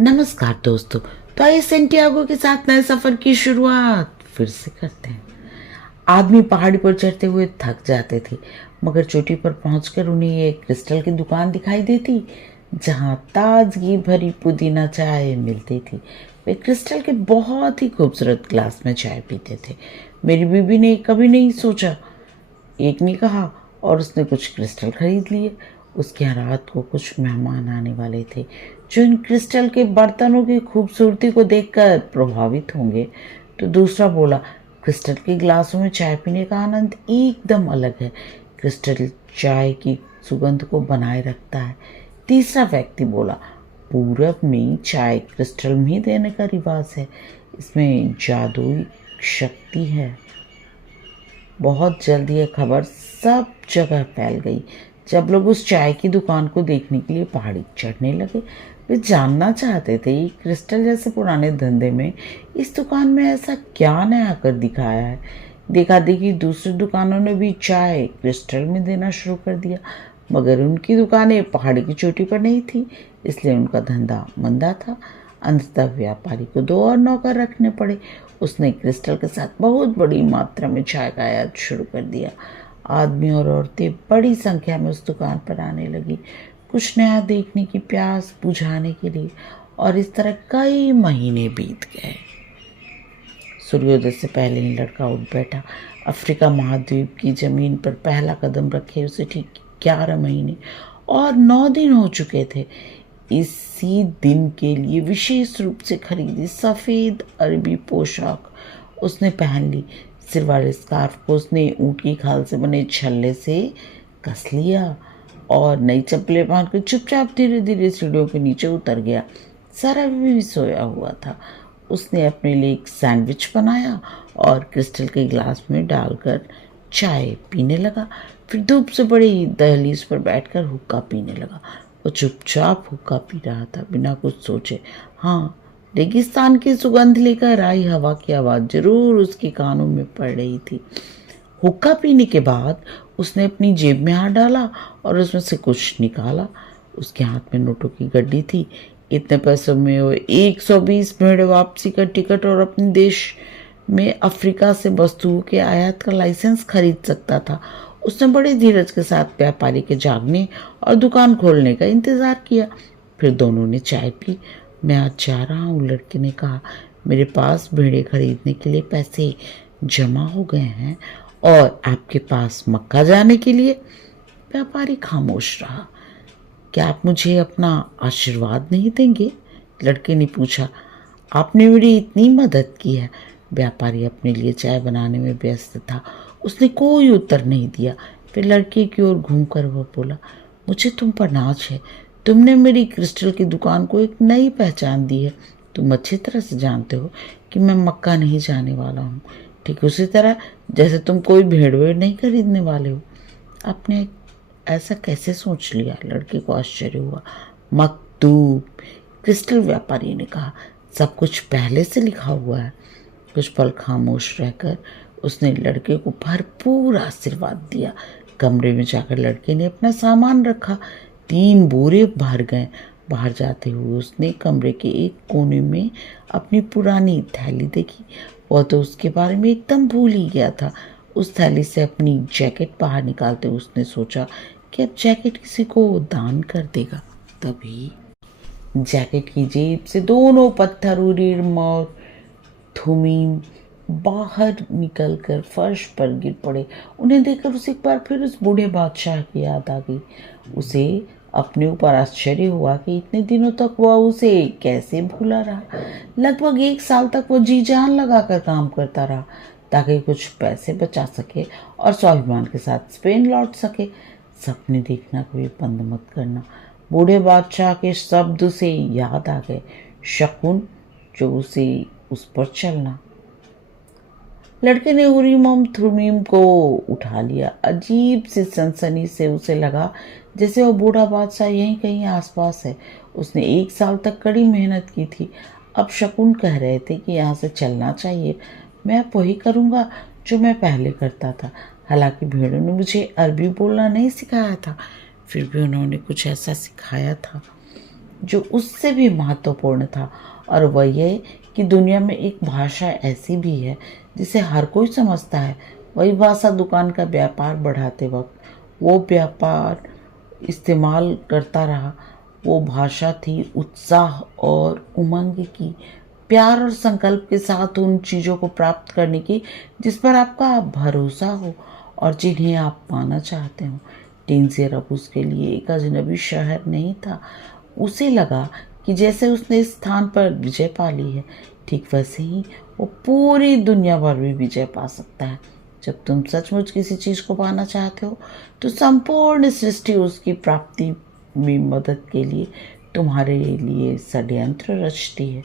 नमस्कार दोस्तों। तो आइए सेंटियागो के साथ नए सफर की शुरुआत फिर से करते हैं। आदमी पहाड़ी पर चढ़ते हुए थक जाते थे, मगर चोटी पर पहुंचकर उन्हें एक क्रिस्टल की दुकान दिखाई देती जहां ताजगी भरी पुदीना चाय मिलती थी। वे क्रिस्टल के बहुत ही खूबसूरत ग्लास में चाय पीते थे। मेरी बीबी ने कभी नहीं सोचा, एक ने कहा, और उसने कुछ क्रिस्टल खरीद लिए। उसके यहाँ रात को कुछ मेहमान आने वाले थे जो इन क्रिस्टल के बर्तनों की खूबसूरती को देखकर प्रभावित होंगे। तो दूसरा बोला, क्रिस्टल के गिलासों में चाय पीने का आनंद एकदम अलग है। क्रिस्टल चाय की सुगंध को बनाए रखता है। तीसरा व्यक्ति बोला, पूरब में चाय क्रिस्टल में ही देने का रिवाज है, इसमें जादुई शक्ति है। बहुत जल्द यह खबर सब जगह फैल गई। जब लोग उस चाय की दुकान को देखने के लिए पहाड़ी चढ़ने लगे, वे जानना चाहते थे कि क्रिस्टल जैसे पुराने धंधे में इस दुकान में ऐसा क्या नया कर दिखाया है। देखा देखी दूसरी दुकानों ने भी चाय क्रिस्टल में देना शुरू कर दिया, मगर उनकी दुकानें पहाड़ी की चोटी पर नहीं थी, इसलिए उनका धंधा मंदा था। अंततः व्यापारी को 2 और नौकर रखने पड़े। उसने क्रिस्टल के साथ बहुत बड़ी मात्रा में चाय का आयात शुरू कर दिया। आदमी और औरतें बड़ी संख्या में उस दुकान पर आने लगी, कुछ नया देखने की प्यास बुझाने के लिए, और इस तरह कई महीने बीत गए। सूर्योदय से पहले ही लड़का उठ बैठा। अफ्रीका महाद्वीप की जमीन पर पहला कदम रखे उसे ठीक 11 महीने और 9 दिन हो चुके थे। इसी दिन के लिए विशेष रूप से खरीदी सफ़ेद अरबी पोशाक उसने पहन ली। सिर वाले स्कार्फ को उसने ऊँट की खाल से बने छल्ले से कस लिया और नई चप्पलें पहनकर चुपचाप धीरे धीरे सीढ़ियों के नीचे उतर गया। सारा भी सोया हुआ था। उसने अपने लिए एक सैंडविच बनाया और क्रिस्टल के गिलास में डालकर चाय पीने लगा। फिर धूप से बड़ी दहलीज पर बैठकर हुक्का पीने लगा। वो चुपचाप हुक्का पी रहा था, बिना कुछ सोचे। हाँ, रेगिस्तान की सुगंध लेकर आई हवा की आवाज़ जरूर उसके कानों में पड़ रही थी। हुक्का पीने के बाद उसने अपनी जेब में हाथ डाला और उसमें से कुछ निकाला। उसके हाथ में नोटों की गड्डी थी। इतने पैसों में वो 120 भेड़ वापसी का टिकट और अपने देश में अफ्रीका से वस्तुओं के आयात का लाइसेंस खरीद सकता था। उसने बड़े धीरज के साथ व्यापारी के जागने और दुकान खोलने का इंतज़ार किया। फिर दोनों ने चाय पी। मैं आज जा रहा हूँ, लड़के ने कहा। मेरे पास भेड़ें खरीदने के लिए पैसे जमा हो गए हैं। और आपके पास मक्का जाने के लिए? व्यापारी खामोश रहा। क्या आप मुझे अपना आशीर्वाद नहीं देंगे? लड़के ने पूछा। आपने मेरी इतनी मदद की है। व्यापारी अपने लिए चाय बनाने में व्यस्त था। उसने कोई उत्तर नहीं दिया। फिर लड़के की ओर घूमकर वह बोला, मुझे तुम पर नाज है। तुमने मेरी क्रिस्टल की दुकान को एक नई पहचान दी है। तुम अच्छी तरह से जानते हो कि मैं मक्का नहीं जाने वाला हूँ, ठीक उसी तरह जैसे तुम कोई भेड़ वेड़ नहीं खरीदने वाले हो। आपने ऐसा कैसे सोच लिया? लड़के को आश्चर्य हुआ। मकतूब, क्रिस्टल व्यापारी ने कहा, सब कुछ पहले से लिखा हुआ है। कुछ पल खामोश रहकर उसने लड़के को भरपूर आशीर्वाद दिया। कमरे में जाकर लड़के ने अपना सामान रखा। 3 बोरे भर गए। बाहर जाते हुए उसने कमरे के एक कोने में अपनी पुरानी थैली देखी। वह तो उसके बारे में एकदम भूल ही गया था। उस थैली से अपनी जैकेट बाहर निकालते उसने सोचा कि अब जैकेट किसी को दान कर देगा। तभी जैकेट की जेब से दोनों पत्थर उरीम और थुमीम बाहर निकलकर फर्श पर गिर पड़े। उन्हें देखकर उसे एक बार फिर उस बूढ़े बादशाह की याद आ गई। उसे अपने ऊपर आश्चर्य हुआ कि इतने दिनों तक वह उसे कैसे भूला रहा। लगभग 1 साल तक वह जी जान लगाकर काम करता रहा ताकि कुछ पैसे बचा सके और स्वाभिमान के साथ स्पेन लौट सके। सपने देखना कभी बंद मत करना। बूढ़े बादशाह के शब्द उसे याद आ गए। शकुन जो उसे उस पर चलना। लड़के ने उरीम और थुमीम को उठा लिया। अजीब सी सनसनी से उसे लगा जैसे वो बूढ़ा बादशाह यहीं कहीं आसपास है। उसने 1 साल तक कड़ी मेहनत की थी। अब शकुन कह रहे थे कि यहाँ से चलना चाहिए। मैं अब वही करूँगा जो मैं पहले करता था। हालांकि भेड़ों ने मुझे अरबी बोलना नहीं सिखाया था, फिर भी उन्होंने कुछ ऐसा सिखाया था। जो उससे भी महत्वपूर्ण था, और वह ये कि दुनिया में एक भाषा ऐसी भी है जिसे हर कोई समझता है। वही भाषा दुकान का व्यापार बढ़ाते वक्त वो व्यापार इस्तेमाल करता रहा। वो भाषा थी उत्साह और उमंग की, प्यार और संकल्प के साथ उन चीज़ों को प्राप्त करने की जिस पर आपका भरोसा हो और जिन्हें आप पाना चाहते हो। टेंजियर अब उसके लिए एक अजनबी शहर नहीं था। उसे लगा कि जैसे उसने इस स्थान पर विजय पा ली है, ठीक वैसे ही वो पूरी दुनिया भर में विजय पा सकता है। जब तुम सचमुच किसी चीज़ को पाना चाहते हो तो संपूर्ण सृष्टि उसकी प्राप्ति में मदद के लिए तुम्हारे लिए षड्यंत्र रचती है।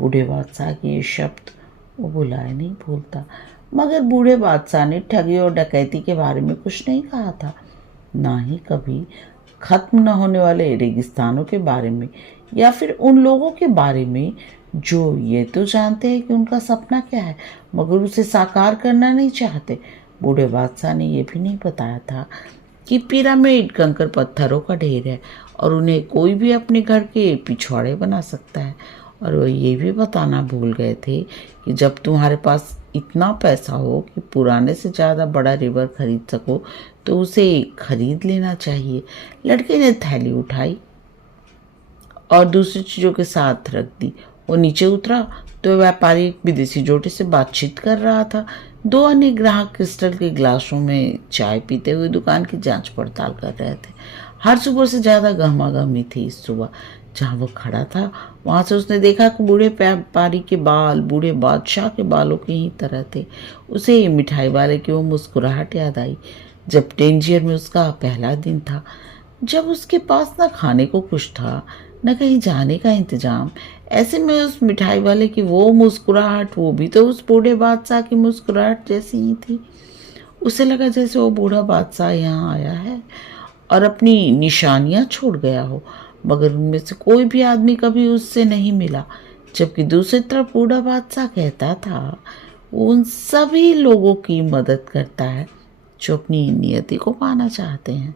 बूढ़े बादशाह के ये शब्द वो भुलाए नहीं भूलता। मगर बूढ़े बादशाह ने ठगी और डकैती के बारे में कुछ नहीं कहा था, ना ही कभी खत्म न होने वाले रेगिस्तानों के बारे में, या फिर उन लोगों के बारे में जो ये तो जानते हैं कि उनका सपना क्या है मगर उसे साकार करना नहीं चाहते। बूढ़े बादशाह ने यह भी नहीं बताया था कि पिरामिड कंकड़ पत्थरों का ढेर है और उन्हें कोई भी अपने घर के पिछवाड़े बना सकता है। और वो ये भी बताना भूल गए थे कि जब तुम्हारे पास इतना पैसा हो कि पुराने से ज़्यादा बड़ा रिवर खरीद सको तो उसे खरीद लेना चाहिए। लड़के ने थैली उठाई और दूसरी चीज़ों के साथ रख दी। वो नीचे उतरा तो व्यापारी एक विदेशी जोड़े से बातचीत कर रहा था। दो अन्य ग्राहक क्रिस्टल के ग्लासों में चाय पीते हुए दुकान की जांच पड़ताल कर रहे थे। हर सुबह से ज़्यादा गहमागहमी थी इस सुबह। जहाँ वो खड़ा था वहाँ से उसने देखा कि बूढ़े व्यापारी के बाल बूढ़े बादशाह के बालों की ही तरह थे। उसे मिठाई वाले की वो मुस्कुराहट याद आई जब टेंजियर में उसका पहला दिन था, जब उसके पास न खाने को कुछ था न कहीं जाने का इंतजाम। ऐसे में उस मिठाई वाले की वो मुस्कुराहट, वो भी तो उस बूढ़े बादशाह की मुस्कुराहट जैसी ही थी। उसे लगा जैसे वो बूढ़ा बादशाह यहाँ आया है और अपनी निशानियाँ छोड़ गया हो, मगर उनमें से कोई भी आदमी कभी उससे नहीं मिला। जबकि दूसरी तरफ बूढ़ा बादशाह कहता था वो उन सभी लोगों की मदद करता है जो अपनी नियति को पाना चाहते हैं।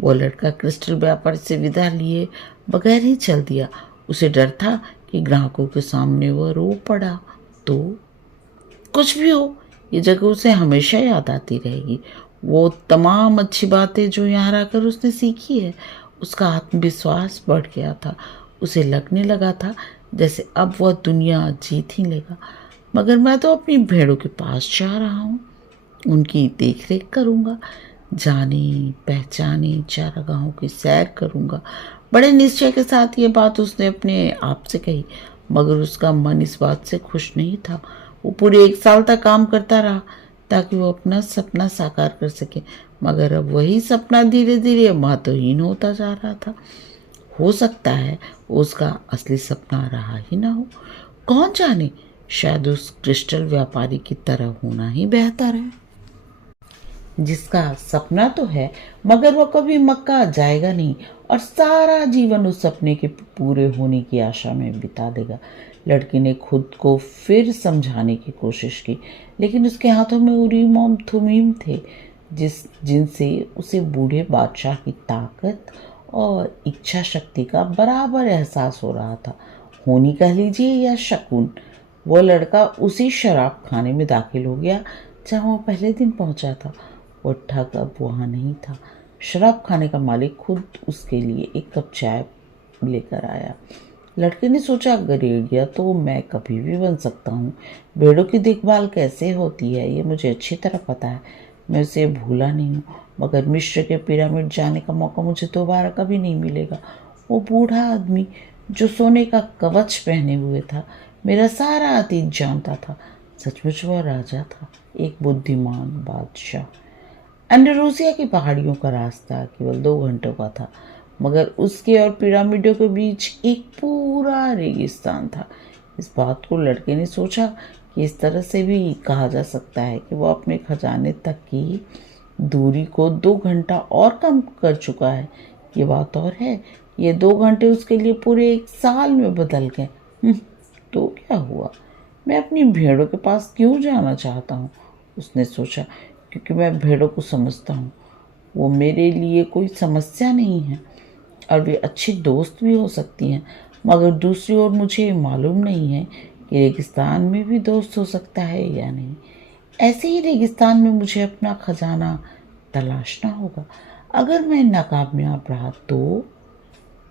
वो लड़का क्रिस्टल व्यापार से विदा लिए बगैर ही चल दिया। उसे डर था कि ग्राहकों के सामने वह रो पड़ा तो कुछ भी हो, ये जगह उसे हमेशा याद आती रहेगी। वो तमाम अच्छी बातें जो यहाँ रहकर उसने सीखी है। उसका आत्मविश्वास बढ़ गया था। उसे लगने लगा था जैसे अब वह दुनिया जीत ही लेगा। मगर मैं तो अपनी भेड़ों के पास जा रहा हूँ, उनकी देखरेख करूँगा, जाने पहचाने चारागाहों की सैर करूँगा। बड़े निश्चय के साथ ये बात उसने अपने आप से कही, मगर उसका मन इस बात से खुश नहीं था। वो पूरे 1 साल तक काम करता रहा ताकि वो अपना सपना साकार कर सके, मगर अब वही सपना धीरे धीरे महत्वहीन होता जा रहा था। हो सकता है उसका असली सपना रहा ही ना हो, कौन जाने, शायद उस क्रिस्टल व्यापारी की तरह होना ही बेहतर है, जिसका सपना तो है मगर वो कभी मक्का जाएगा नहीं और सारा जीवन उस सपने के पूरे होने की आशा में बिता देगा। लड़की ने खुद को फिर समझाने की कोशिश की, लेकिन उसके हाथों में उरीम और थुमीम थे जिनसे उसे बूढ़े बादशाह की ताकत और इच्छा शक्ति का बराबर एहसास हो रहा था। होनी कह लीजिए या शकुन। वो लड़का उसी शराब खाने में दाखिल हो गया जहाँ वो पहले दिन पहुंचा था। वो ठग अब वहाँ नहीं था। शराब खाने का मालिक खुद उसके लिए एक कप चाय लेकर आया। लड़के ने सोचा, गरेड़िया तो मैं कभी भी बन सकता हूँ। भेड़ों की देखभाल कैसे होती है ये मुझे अच्छी तरह पता है, मैं उसे भूला नहीं हूँ। मगर मिस्र के पिरामिड जाने का मौका मुझे दोबारा कभी नहीं मिलेगा। वो बूढ़ा आदमी जो सोने का कवच पहने हुए था मेरा सारा अतीत जानता था। सचमुच वह राजा था, एक बुद्धिमान बादशाह। अंडलूसिया की पहाड़ियों का रास्ता केवल 2 घंटों का था, मगर उसके और पिरामिडों के बीच एक पूरा रेगिस्तान था। इस बात को लड़के ने सोचा कि इस तरह से भी कहा जा सकता है कि वह अपने खजाने तक की दूरी को 2 घंटा और कम कर चुका है। ये बात और है, ये 2 घंटे उसके लिए पूरे 1 साल में बदल गए। तो क्या हुआ, मैं अपनी भेड़ों के पास क्यों जाना चाहता हूँ, उसने सोचा, क्योंकि मैं भेड़ों को समझता हूँ। वो मेरे लिए कोई समस्या नहीं है। और वे अच्छी दोस्त भी हो सकती हैं, मगर दूसरी ओर मुझे मालूम नहीं है कि रेगिस्तान में भी दोस्त हो सकता है या नहीं। ऐसे ही रेगिस्तान में मुझे अपना खजाना तलाशना होगा। अगर मैं नाकामयाब रहा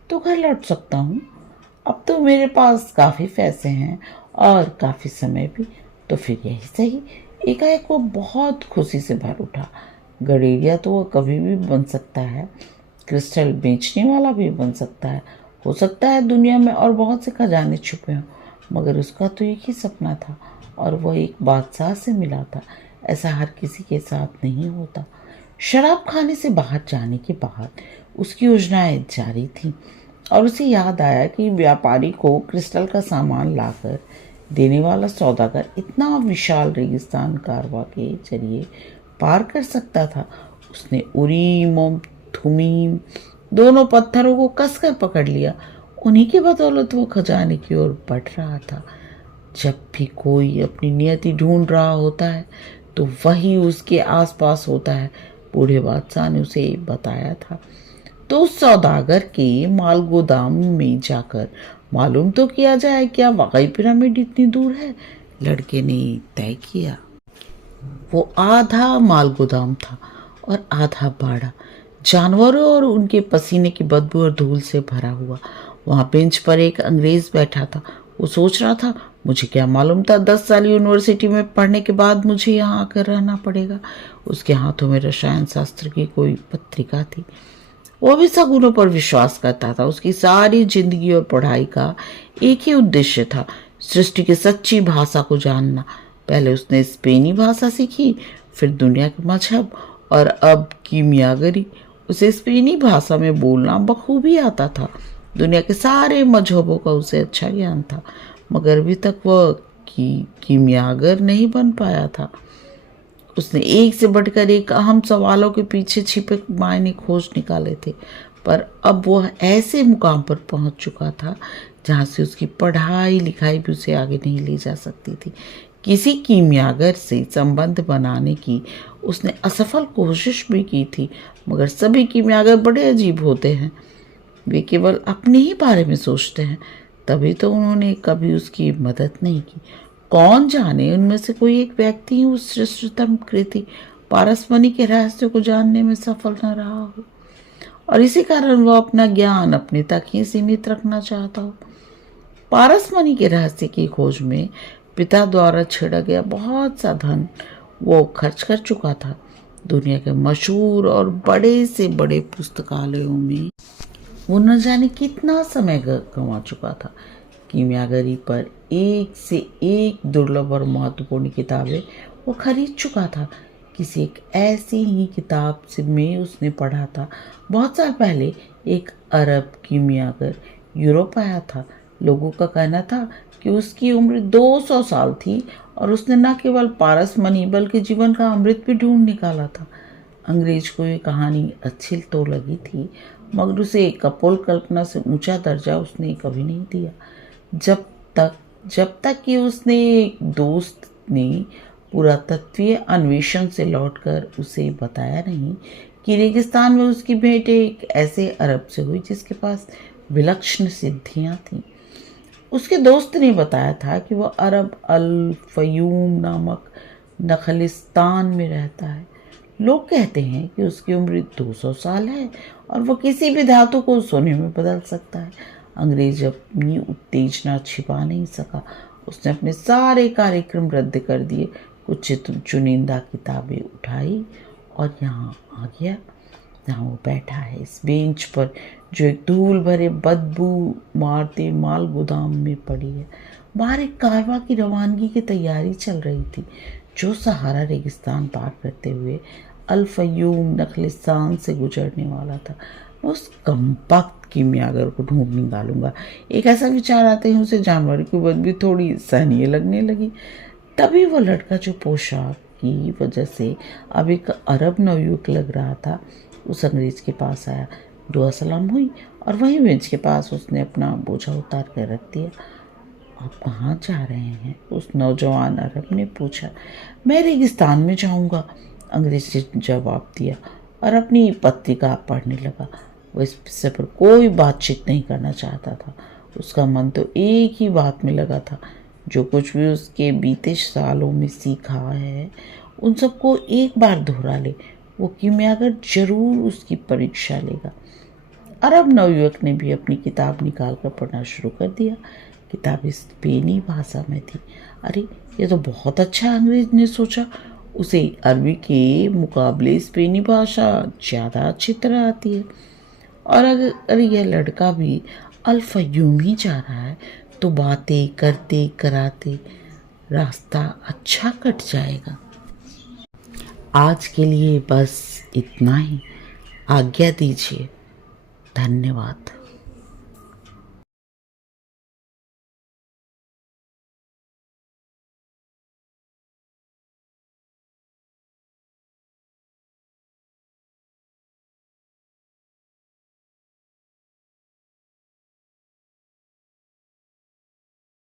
तो घर लौट सकता हूँ। अब तो मेरे पास काफ़ी पैसे हैं और काफ़ी समय भी, तो फिर यही सही। एकाएक वो बहुत खुशी से भर उठा। गडेरिया तो वह कभी भी बन सकता है, क्रिस्टल बेचने वाला भी बन सकता है। हो सकता है दुनिया में और बहुत से खजाने छुपे हों, मगर उसका तो एक ही सपना था और वह एक बादशाह से मिला था। ऐसा हर किसी के साथ नहीं होता। शराब खाने से बाहर जाने के बाद उसकी योजनाएं जारी थीं और उसे याद आया कि व्यापारी को क्रिस्टल का सामान लाकर देने वाला सौदागर इतना विशाल रेगिस्तान कारवा के जरिए पार कर सकता था। उसने उरीम और थुमीम दोनों पत्थरों को कसकर पकड़ लिया। उन्हीं की बदौलत वो खजाने की ओर बढ़ रहा था। जब भी कोई अपनी नियति ढूंढ रहा होता है तो वही उसके आसपास होता है, बूढ़े बादशाह ने उसे बताया था। तो उस सौदागर के माल गोदाम में जाकर मालूम तो किया जाए क्या वाकई पिरामिड इतनी दूर है। लड़के ने तय किया। वो आधा माल गोदाम था और आधा बाड़ा, जानवरों और उनके पसीने की बदबू और धूल से भरा हुआ। वहां बेंच पर एक अंग्रेज बैठा था। वो सोच रहा था, मुझे क्या मालूम था 10 साल यूनिवर्सिटी में पढ़ने के बाद मुझे यहाँ आकर रहना पड़ेगा। उसके हाथों में रसायन शास्त्र की कोई पत्रिका थी। वो भी सगुनों पर विश्वास करता था। उसकी सारी जिंदगी और पढ़ाई का एक ही उद्देश्य था, सृष्टि की सच्ची भाषा को जानना। पहले उसने स्पेनी भाषा सीखी, फिर दुनिया के मजहब और अब कीमियागरी। उसे स्पेनी भाषा में बोलना बखूबी आता था। दुनिया के सारे मजहबों का उसे अच्छा ज्ञान था, मगर अभी तक वह कीमियागर नहीं बन पाया था। उसने एक से बढ़कर एक अहम सवालों के पीछे छिपे मायने खोज निकाले थे, पर अब वह ऐसे मुकाम पर पहुंच चुका था जहां से उसकी पढ़ाई लिखाई भी उसे आगे नहीं ले जा सकती थी। किसी कीमियागर से संबंध बनाने की उसने असफल कोशिश भी की थी, मगर सभी कीमियागर बड़े अजीब होते हैं। वे केवल अपने ही बारे में सोचते हैं, तभी तो उन्होंने कभी उसकी मदद नहीं की। कौन जाने उनमें से कोई एक व्यक्ति ही उस श्रेष्ठतम कृति पारसमणि के रहस्य को जानने में सफल न रहा हो और इसी कारण वह अपना ज्ञान अपने तक ही सीमित रखना चाहता हो। पारसमणि के रहस्य की खोज में पिता द्वारा छेड़ा गया बहुत सा धन वो खर्च कर चुका था। दुनिया के मशहूर और बड़े से बड़े पुस्तकालयों में वो न जाने कितना समय गंवा चुका था। कीमियागरी पर एक से एक दुर्लभ और महत्वपूर्ण किताबें वो खरीद चुका था। किसी एक ऐसी ही किताब से में उसने पढ़ा था, बहुत साल पहले एक अरब कीमियागर यूरोप आया था। लोगों का कहना था कि उसकी उम्र 200 साल थी और उसने न केवल पारसमणि बल्कि जीवन का अमृत भी ढूंढ निकाला था। अंग्रेज को ये कहानी अच्छी तो लगी थी, मगर उसे कपोल कल्पना से ऊंचा दर्जा उसने कभी नहीं दिया। जब तक कि उसने एक दोस्त ने पुरातत्वीय अन्वेषण से लौटकर उसे बताया नहीं कि रेगिस्तान में उसकी भेंट एक ऐसे अरब से हुई जिसके पास विलक्षण सिद्धियां थीं। उसके दोस्त ने बताया था कि वह अरब अल फयूम नामक नखलिस्तान में रहता है। लोग कहते हैं कि उसकी उम्र 200 साल है और वह किसी भी धातु को सोने में बदल सकता है। अंग्रेज अपनी उत्तेजना छिपा नहीं सका। उसने अपने सारे कार्यक्रम रद्द कर दिए, कुछ चुनिंदा किताबें उठाई और यहाँ आ गया जहाँ वो बैठा है इस बेंच पर, जो एक धूल भरे बदबू मारते माल गोदाम में पड़ी है। बाहर एक कारवां की रवानगी की तैयारी चल रही थी, जो सहारा रेगिस्तान पार करते हुए अल फयूम नखलिस्तान से गुजरने वाला था। मैं उस कमबख्त कीमियागर को ढूंढ निकालूंगा। एक ऐसा विचार आते ही उसे जानवर की बदबू थोड़ी सहनीय लगने लगी। तभी वो लड़का जो पोशाक की वजह से अब एक अरब नवयुवक लग रहा था, उस अंग्रेज के पास आया। दुआ सलाम हुई और वहीं बेंच के पास उसने अपना बोझा उतार कर रख दिया। आप कहाँ जा रहे हैं? उस नौजवान अरब ने पूछा। मैं रेगिस्तान में जाऊंगा, अंग्रेज ने जवाब दिया और अपनी पत्रिका पढ़ने लगा। वो इस विषय पर कोई बातचीत नहीं करना चाहता था। उसका मन तो एक ही बात में लगा था, जो कुछ भी उसके बीते सालों में सीखा है उन सबको एक बार दोहरा ले। वो कीमियागर जरूर उसकी परीक्षा लेगा। और अब नवयुवक ने भी अपनी किताब निकाल कर पढ़ना शुरू कर दिया। किताब स्पेनी भाषा में थी। अरे ये तो बहुत अच्छा, अंग्रेज ने सोचा। उसे अरबी के मुकाबले स्पेनी भाषा ज़्यादा अच्छी तरह आती है। और अगर यह लड़का भी अल्फयूम ही जा रहा है तो बातें करते कराते रास्ता अच्छा कट जाएगा। आज के लिए बस इतना ही। आज्ञा दीजिए। धन्यवाद।